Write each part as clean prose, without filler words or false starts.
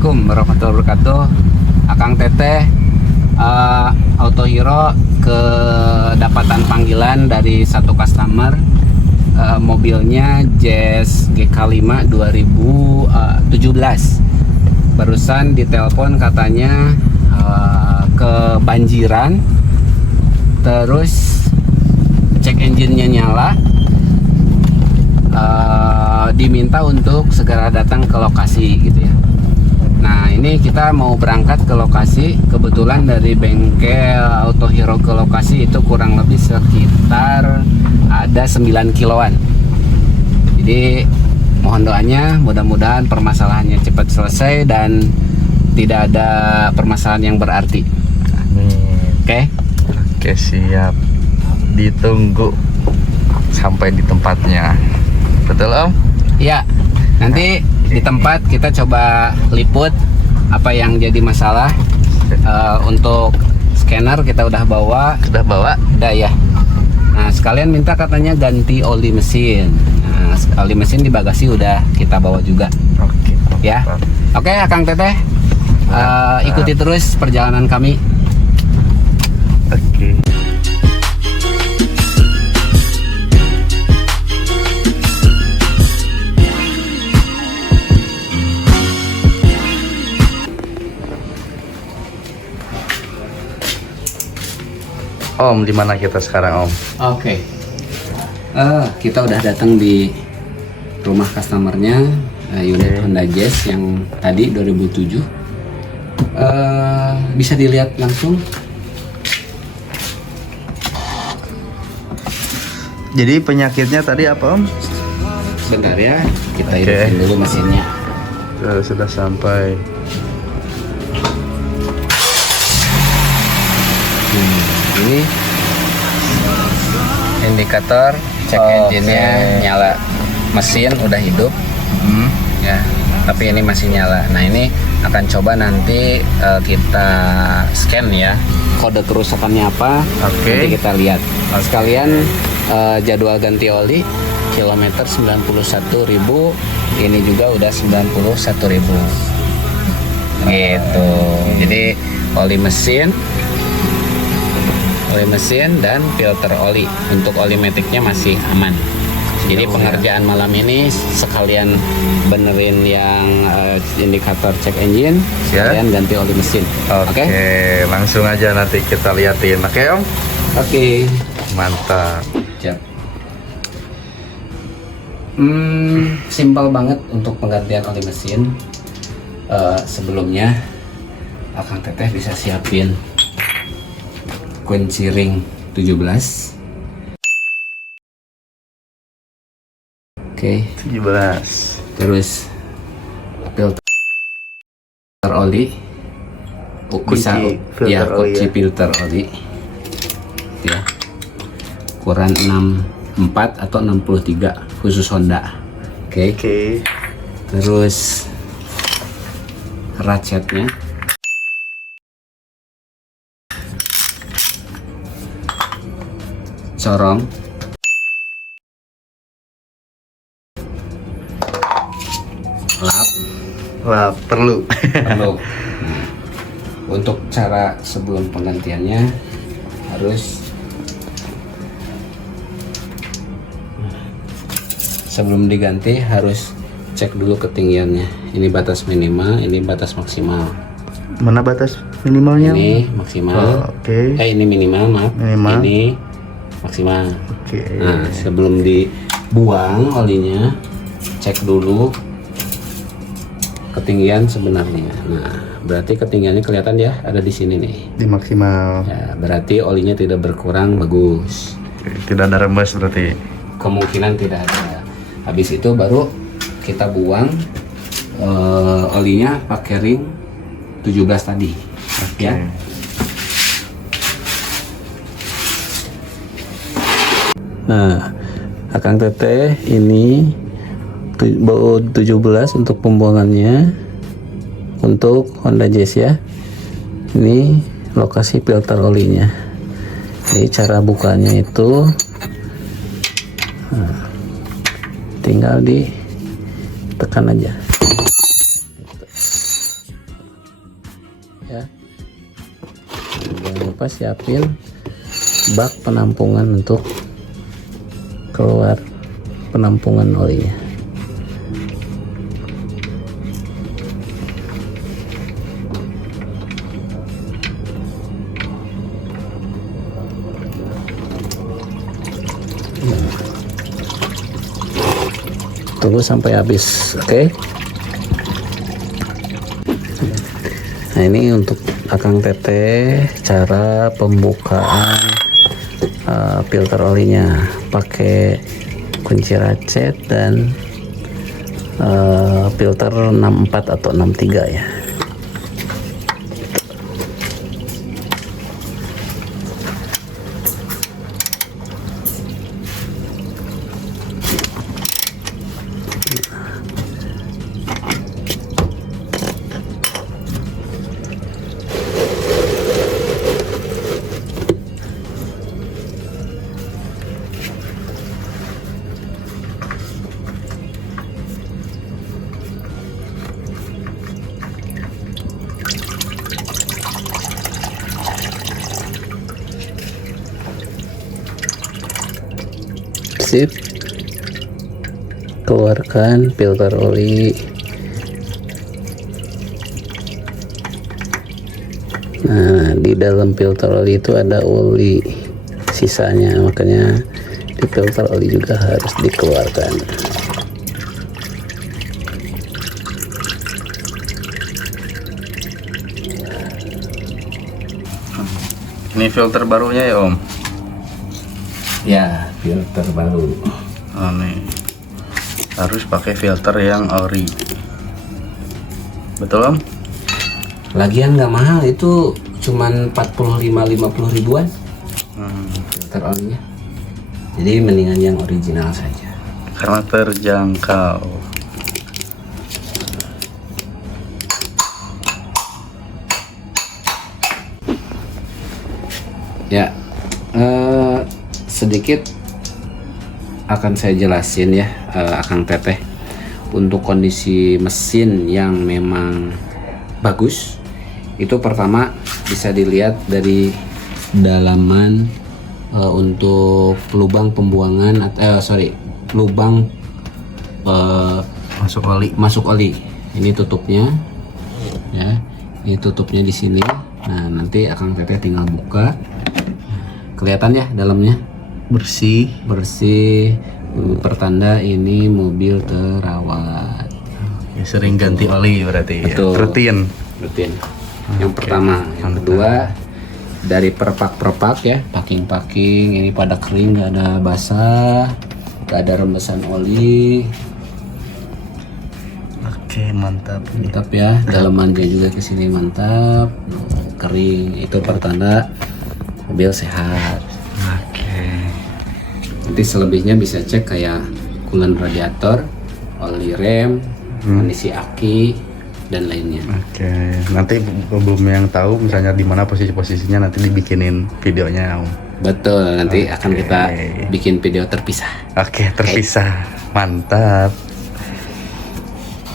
Assalamualaikum warahmatullahi wabarakatuh. Akang Teteh, Auto Hero kedapatan panggilan dari satu customer, mobilnya Jazz GK5 2017. Barusan ditelepon katanya kebanjiran, terus cek engine-nya nyala. Diminta untuk segera datang ke lokasi gitu ya. Nah, ini kita mau berangkat ke lokasi. Kebetulan dari bengkel Auto Hero ke lokasi itu kurang lebih sekitar ada 9 kiloan. Jadi mohon doanya, mudah-mudahan permasalahannya cepat selesai dan tidak ada permasalahan yang berarti. Amin. Oke, siap. Ditunggu sampai di tempatnya. Betul, Om? Ya, nanti di tempat kita coba liput apa yang jadi masalah. Untuk scanner kita udah bawa. Sudah bawa? Udah ya. Nah, sekalian minta katanya ganti oli mesin. Nah, oli mesin di bagasi udah kita bawa juga. Oke. Ya. Oke, Akang Teteh. Ikuti terus perjalanan kami. Oke. Om, di mana kita sekarang, Om? Oke. Kita udah datang di rumah customernya, unit Honda Jazz yang tadi 2007. Bisa dilihat langsung. Jadi penyakitnya tadi apa, Om? Sebentar ya, kita hidupin dulu mesinnya. Sudah sampai. Ini indikator cek engine-nya nyala, mesin udah hidup, ya, tapi ini masih nyala. Nah, ini akan coba nanti kita scan ya, kode kerusakannya apa. Oke. Nanti kita lihat. Sekalian jadwal ganti oli kilometer 91.000, ini juga udah 91.000 gitu. Jadi oli mesin dan filter oli. Untuk oli maticnya masih aman. Jadi pengerjaan malam ini sekalian benerin yang indikator cek engine, sekalian ganti oli mesin. Oke, langsung aja nanti kita liatin. Oke, Om? Oke. Mantap. Siap. Simpel banget untuk penggantian oli mesin. Sebelumnya Akang Teteh bisa siapin kunci ring 17. Oke. 17. Terus filter oli. Bisa filter ya, oli kunci ya. filter oli. Ya. Ukuran 64 atau 63 khusus Honda. Oke. Terus ratchetnya. Corong. Wah, perlu. Nah, untuk cara sebelum penggantiannya sebelum diganti harus cek dulu ketinggiannya. Ini batas minimal, ini batas maksimal. Mana batas minimalnya? Ini maksimal. Oke. Ini minimal, maaf. Minimal. Ini maksimal. Oke. Nah, sebelum dibuang olinya, cek dulu ketinggian sebenarnya. Nah, berarti ketinggiannya kelihatan ya, ada di sini nih. Di maksimal. Ya, berarti olinya tidak berkurang, bagus. Tidak ada rembes berarti. Kemungkinan tidak ada. Habis itu baru kita buang olinya pakai ring 17 tadi. Ya. Nah, Akang Teteh ini bawa 17 untuk pembuangannya untuk Honda Jazz ya. Ini lokasi filter olinya. Jadi cara bukanya itu tinggal ditekan aja. siapin bak penampungan untuk keluar penampungan olinya. Tunggu sampai habis, oke? Nah, ini untuk Akang Teteh cara pembukaan filter olinya pakai kunci ratchet dan filter 64 atau 63 ya. Sip, keluarkan filter oli. Nah, di dalam filter oli itu ada oli sisanya, makanya di filter oli juga harus dikeluarkan. Ini filter barunya ya Om? Ya, filter baru. Oh, nih. Harus pakai filter yang ori. Betul Om? Lagian nggak mahal, itu cuman 45-50 ribuan filter olinya. Jadi mendingan yang original saja. Karena terjangkau. Ya, sedikit akan saya jelasin ya, Akang Teteh. Untuk kondisi mesin yang memang bagus, itu pertama bisa dilihat dari dalaman untuk lubang pembuangan lubang masuk oli. Ini tutupnya, ya. Ini tutupnya di sini. Nah, nanti Akang Teteh tinggal buka. Kelihatan ya dalamnya Bersih. Pertanda ini mobil terawat. Ya, sering ganti oli berarti. Betul. Ya? Rutin. Yang pertama, yang kedua dari perpak ya, packing ini pada kering, nggak ada basah, nggak ada rembesan oli. Oke, mantap. Mantap ya, dalamannya juga kesini mantap, kering. Itu pertanda mobil sehat. Oke. Nanti selebihnya bisa cek kayak coolant radiator, oli rem, kondisi aki dan lainnya. Oke. Nanti belum yang tahu misalnya di mana posisinya nanti dibikinin videonya Om. Betul, nanti akan kita bikin video terpisah. Oke, terpisah. Mantap.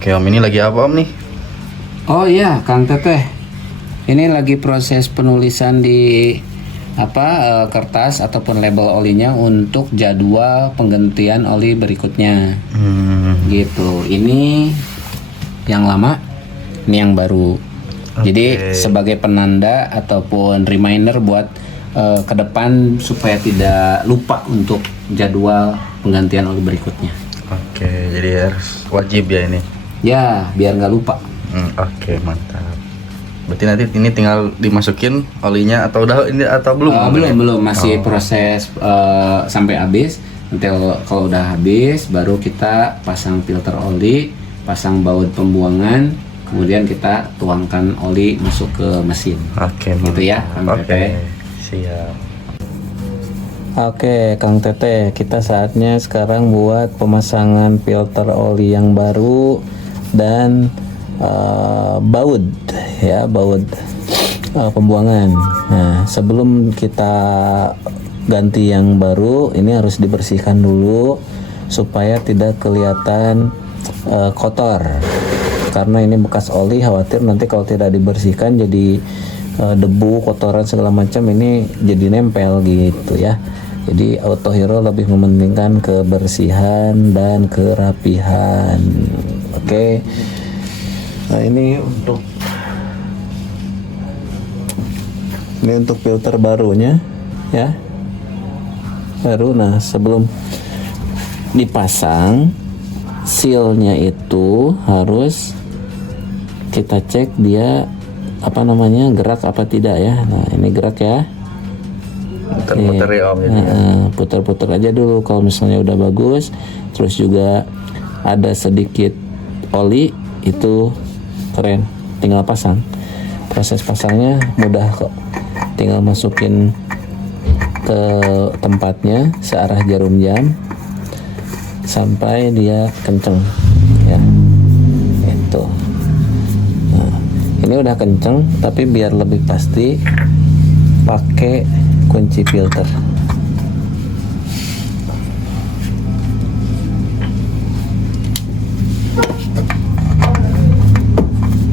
Oke Om, ini lagi apa Om nih? Oh iya, Kang Teteh. Ini lagi proses penulisan di kertas ataupun label olinya untuk jadwal penggantian oli berikutnya. Gitu. Ini yang lama, ini yang baru. Jadi sebagai penanda ataupun reminder buat ke depan supaya tidak lupa untuk jadwal penggantian oli berikutnya. Oke, jadi harus wajib ya ini. Ya, biar nggak lupa. Oke, mantap. Berarti nanti ini tinggal dimasukin olinya atau udah ini atau belum? Belum, masih proses sampai habis. Nanti kalau udah habis baru kita pasang filter oli, pasang baut pembuangan, kemudian kita tuangkan oli masuk ke mesin. Oke, gitu ya, Kang Teteh. Siap. Oke, Kang Teteh, kita saatnya sekarang buat pemasangan filter oli yang baru dan baut pembuangan. Nah, sebelum kita ganti yang baru, ini harus dibersihkan dulu supaya tidak kelihatan kotor. Karena ini bekas oli, khawatir nanti kalau tidak dibersihkan jadi debu, kotoran segala macam ini jadi nempel gitu ya. Jadi Auto Hero lebih mementingkan kebersihan dan kerapihan. Oke. Nah, ini untuk filter barunya ya. Baru. Nah, sebelum dipasang sealnya itu harus kita cek dia gerak apa tidak ya. Nah, ini gerak ya. Muter-muter ya Om ini. Putar-putar aja dulu kalau misalnya udah bagus. Terus juga ada sedikit oli, itu keren. Tinggal pasang. Proses pasangnya mudah kok. Tinggal masukin ke tempatnya searah jarum jam sampai dia kenceng ya. Itu. Nah, ini udah kenceng, tapi biar lebih pasti pakai kunci filter.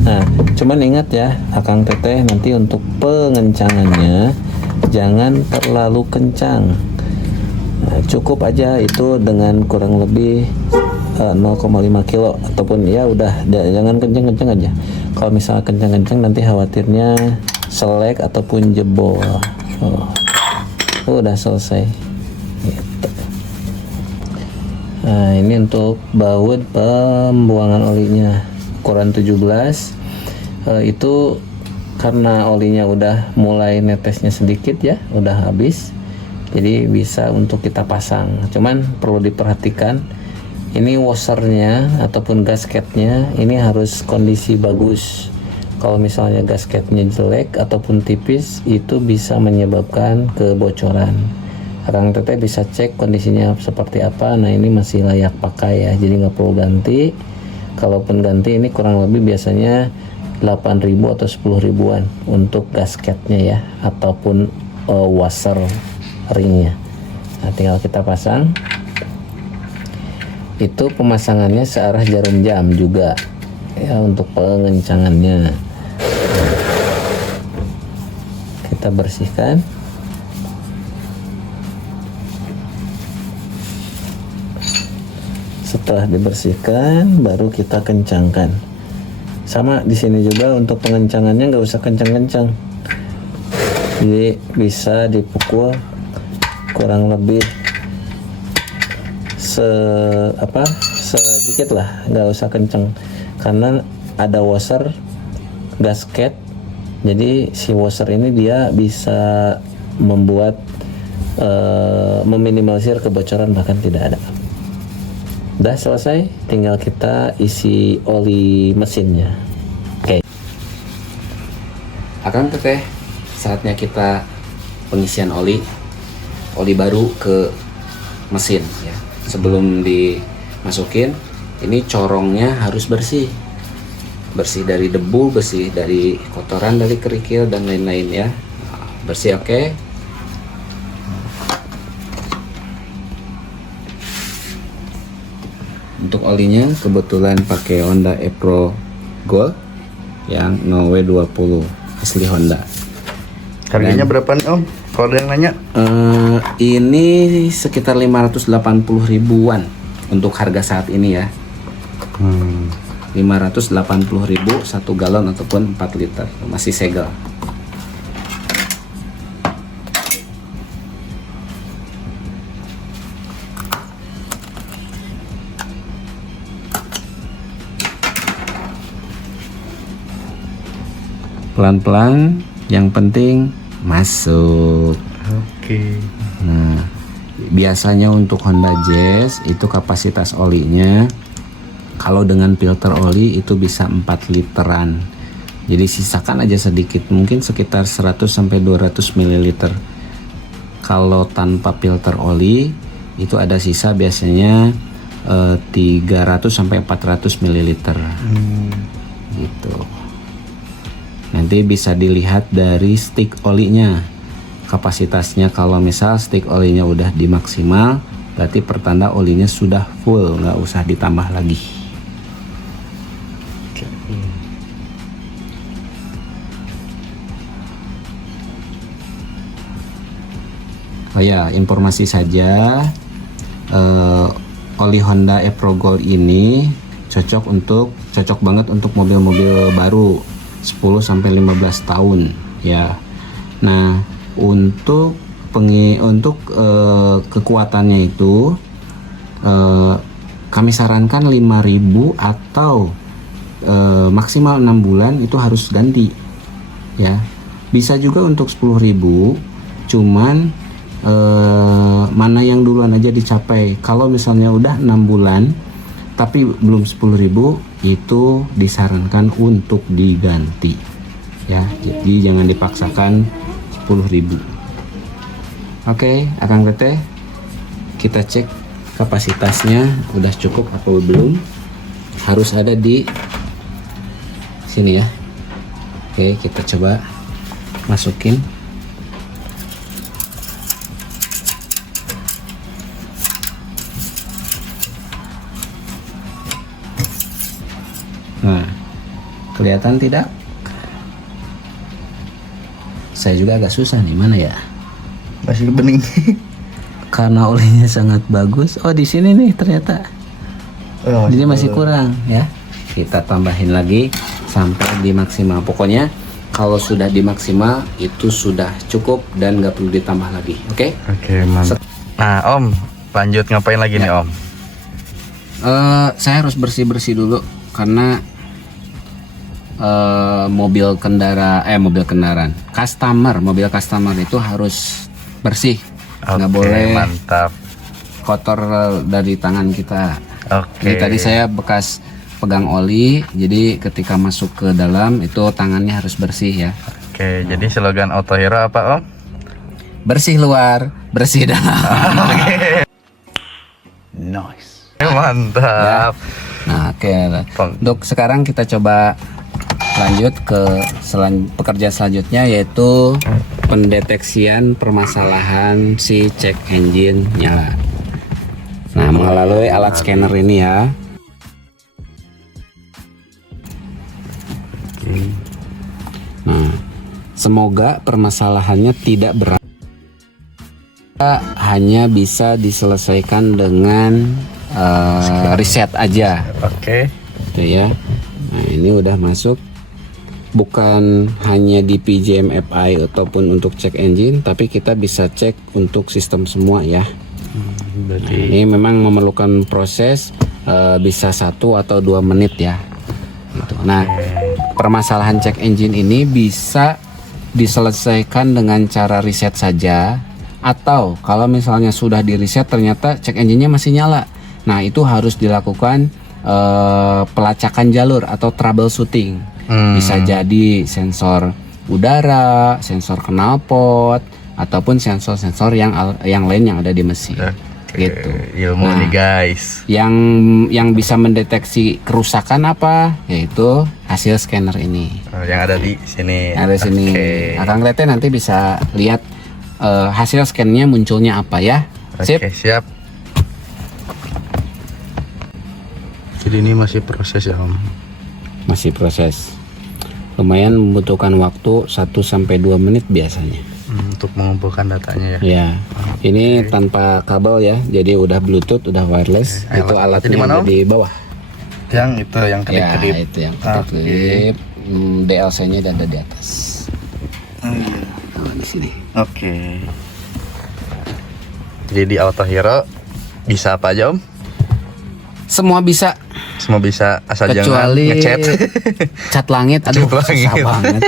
Nah, cuman ingat ya, Akang Teteh, nanti untuk pengencangannya jangan terlalu kencang. Nah, cukup aja itu dengan kurang lebih 0,5 kilo ataupun ya udah, jangan kencang-kencang aja. Kalau misalnya kencang-kencang nanti khawatirnya selek ataupun jebol. Udah selesai gitu. Nah, ini untuk baut pembuangan olinya ukuran 17. Itu karena olinya udah mulai netesnya sedikit ya, udah habis, jadi bisa untuk kita pasang. Cuman perlu diperhatikan, ini washernya ataupun gasketnya ini harus kondisi bagus. Kalau misalnya gasketnya jelek ataupun tipis, itu bisa menyebabkan kebocoran. Akang Teteh bisa cek kondisinya seperti apa. Nah, ini masih layak pakai ya, jadi nggak perlu ganti. Kalaupun ganti, ini kurang lebih biasanya 8.000 atau 10 ribuan untuk gasketnya ya, ataupun washer ringnya. Nah, tinggal kita pasang. Itu pemasangannya searah jarum jam juga ya, untuk pengencangannya. Kita bersihkan. Setelah dibersihkan, baru kita kencangkan. Sama di sini juga untuk pengencangannya nggak usah kencang-kencang. Jadi bisa dipukul kurang lebih sedikit lah, nggak usah kenceng, karena ada washer gasket. Jadi si washer ini dia bisa membuat meminimalisir kebocoran, bahkan tidak ada. Udah selesai, tinggal kita isi oli mesinnya. Oke. Akang Teteh, saatnya kita pengisian oli baru ke mesin ya. Sebelum dimasukin, ini corongnya harus bersih dari debu, bersih dari kotoran, dari kerikil dan lain-lain ya. Bersih, oke. Untuk olinya kebetulan pakai Honda E-Pro Gold yang 0W20 asli Honda. Harganya berapa nih Om? Kalau ada yang nanya? Ini sekitar 580 ribuan untuk harga saat ini ya. 580 ribu 1 galon ataupun 4 liter, masih segel. Pelan-pelan, yang penting masuk. Oke. Nah, biasanya untuk Honda Jazz itu kapasitas olinya kalau dengan filter oli itu bisa 4 literan. Jadi sisakan aja sedikit, mungkin sekitar 100 sampai 200 ml. Kalau tanpa filter oli itu ada sisa biasanya 300 sampai 400 ml. Gitu. Nanti bisa dilihat dari stick olinya kapasitasnya. Kalau misal stick olinya udah dimaksimal, berarti pertanda olinya sudah full, nggak usah ditambah lagi. Oh ya, informasi saja, oli Honda e-Pro Gold ini cocok banget untuk mobil-mobil baru 10-15 tahun ya. Nah, untuk kekuatannya itu kami sarankan 5.000 atau maksimal 6 bulan itu harus ganti ya. Bisa juga untuk 10.000, cuman mana yang duluan aja dicapai. Kalau misalnya udah 6 bulan tapi belum 10.000, itu disarankan untuk diganti ya. Jadi jangan dipaksakan 10.000. Oke, Akang Teteh, kita cek kapasitasnya udah cukup atau belum. Harus ada di sini ya. Oke, kita coba masukin. Nah, kelihatan tidak? Saya juga agak susah nih, mana ya? Masih bening. Karena olinya sangat bagus. Oh, di sini nih ternyata. Oh, Jadi masih kurang ya. Kita tambahin lagi sampai di maksimal. Pokoknya kalau sudah di maksimal itu sudah cukup dan nggak perlu ditambah lagi. Oke? Oke, mantap. Nah, Om, lanjut ngapain lagi nih, Om? Saya harus bersih-bersih dulu karena mobil customer itu harus bersih. Nggak Oke, boleh mantap. kotor dari tangan kita. Oke. Ini tadi saya bekas pegang oli, jadi ketika masuk ke dalam itu tangannya harus bersih ya. Oke, jadi slogan Auto Hero apa, Om? Bersih luar, bersih dalam. Nice. Mantap. Nah, oke. Pong. Untuk sekarang kita coba lanjut ke pekerjaan selanjutnya, yaitu pendeteksian permasalahan si check engine nyala. Nah, melalui alat scanner ini ya. Nah, semoga permasalahannya tidak berat, hanya bisa diselesaikan dengan reset aja. Oke. Gitu ya. Nah, ini udah masuk, bukan hanya di PJM FI ataupun untuk cek engine, tapi kita bisa cek untuk sistem semua ya. Nah, ini memang memerlukan proses bisa 1 atau 2 menit ya gitu. Nah, permasalahan cek engine ini bisa diselesaikan dengan cara reset saja, atau kalau misalnya sudah di reset ternyata cek engine-nya masih nyala, nah itu harus dilakukan pelacakan jalur atau troubleshooting. Bisa jadi sensor udara, sensor knalpot, ataupun sensor-sensor yang lain yang ada di mesin. Gitu. Ilmu nih guys. Yang bisa mendeteksi kerusakan apa? Yaitu hasil scanner ini. Yang ada di sini. Ada sini. Akang Teteh nanti bisa lihat hasil scan-nya munculnya apa ya. Sip. Oke, siap. Jadi ini masih proses ya, Om. Masih proses. Lumayan membutuhkan waktu 1-2 menit biasanya. Untuk mengumpulkan datanya ya. Ya. Ini tanpa kabel ya. Jadi udah Bluetooth, udah wireless. Itu alatnya di mana, ada di bawah. Yang itu yang Ya, kedip-kedip. itu yang kedip. DLC-nya ada di atas. Di sini. Oke. Jadi di Auto Hero bisa apa aja, Om? Semua bisa, Semua bisa, asal jangan kecuali ngechat. cat langit. Aduh, Cat langit. susah banget.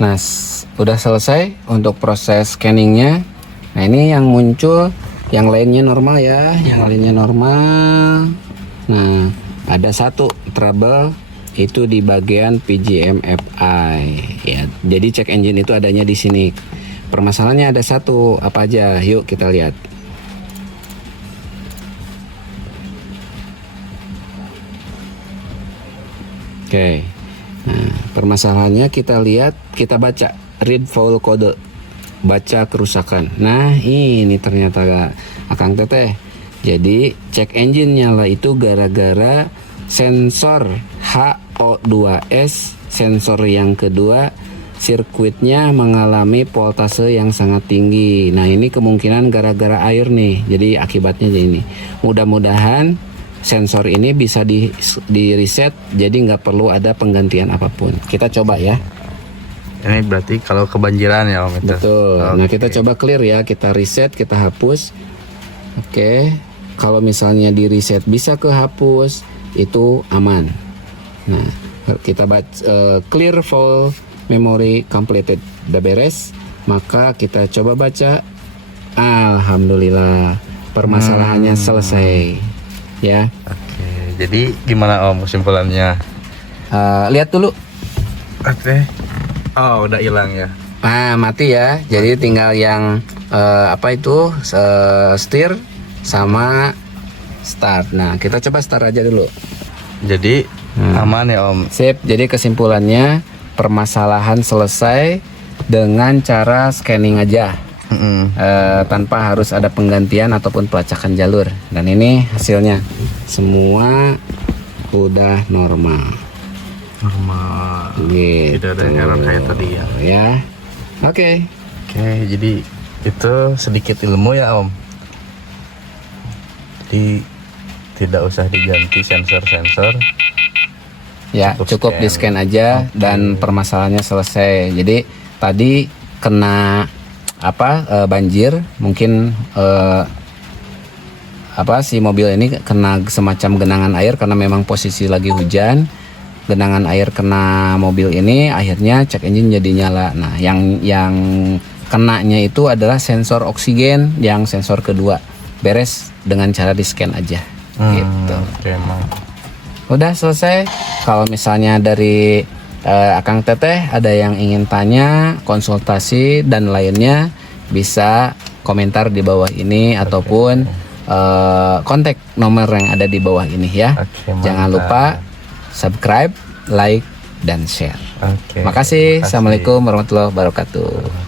Nah, udah selesai untuk proses scanningnya. Nah, ini yang muncul, yang lainnya normal ya, yang lainnya normal. Nah, ada satu trouble itu di bagian PJM FI ya. Jadi check engine itu adanya di sini. Permasalahannya ada satu, apa aja? Yuk kita lihat. Oke. Nah, permasalahannya kita lihat, kita baca read fault code, baca kerusakan. Nah, ini ternyata Akang Teteh. Jadi, check engine nyala itu gara-gara sensor HO2S, sensor yang kedua, sirkuitnya mengalami voltase yang sangat tinggi. Nah, ini kemungkinan gara-gara air nih. Jadi akibatnya ini. Mudah-mudahan sensor ini bisa di reset, jadi nggak perlu ada penggantian apapun. Kita coba ya. Ini berarti kalau kebanjiran ya Om itu. Betul. Nah, Oke. kita coba clear ya, kita reset, kita hapus. Oke. Kalau misalnya di reset bisa kehapus, itu aman. Nah, kita clear full memory completed, udah beres. Maka kita coba baca. Alhamdulillah, permasalahannya selesai. Ya. Oke, jadi gimana Om kesimpulannya? Lihat dulu. Oke. Oh, udah hilang ya. Mati ya. Jadi tinggal yang steer sama start. Nah, kita coba start aja dulu. Jadi aman ya Om. Sip. Jadi kesimpulannya permasalahan selesai dengan cara scanning aja. Tanpa harus ada penggantian ataupun pelacakan jalur. Dan ini hasilnya semua udah normal. Normal. Gitu. Tidak ada error kayak tadi ya. Ya. Oke. Oke, jadi itu sedikit ilmu ya Om. Jadi tidak usah diganti sensor-sensor. Ya, cukup di scan aja dan permasalahannya selesai. Jadi tadi kena banjir, mungkin si mobil ini kena semacam genangan air karena memang posisi lagi hujan. Genangan air kena mobil ini, akhirnya check engine jadi nyala. Nah, yang kenanya itu adalah sensor oksigen yang sensor kedua. Beres dengan cara di scan aja. Gitu. Oke, emang. Udah selesai. Kalau misalnya dari Akang Teteh ada yang ingin tanya, konsultasi dan lainnya, bisa komentar di bawah ini ataupun kontak nomor yang ada di bawah ini ya. Oke, Jangan mantap. lupa subscribe, like, dan share. Oke. Makasih. Assalamualaikum warahmatullahi wabarakatuh.